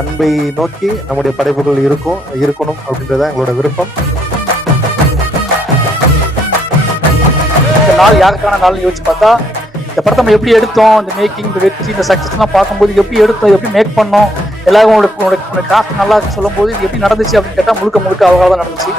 அன்பை நோக்கி நம்முடைய படைப்புகள் இருக்கணும் அப்படின்றத எங்களோட விருப்பம். இந்த நாள் யாருக்கான நாள் யோசிச்சு பார்த்தா, இந்த படத்தை நம்ம எப்படி எடுத்தோம், இந்த மேக்கிங், இந்த வெற்றி, இந்த சக்சஸ்லாம் பார்க்கும்போது எப்படி எடுத்தோம், எப்படி மேக் பண்ணோம், எல்லாரும் உங்களோட கிராஃப்ட் நல்லா சொல்லும் போது இது எப்படி நடந்துச்சு அப்படின்னு கேட்டால் முழுக்க அழகாக தான் நடந்துச்சு.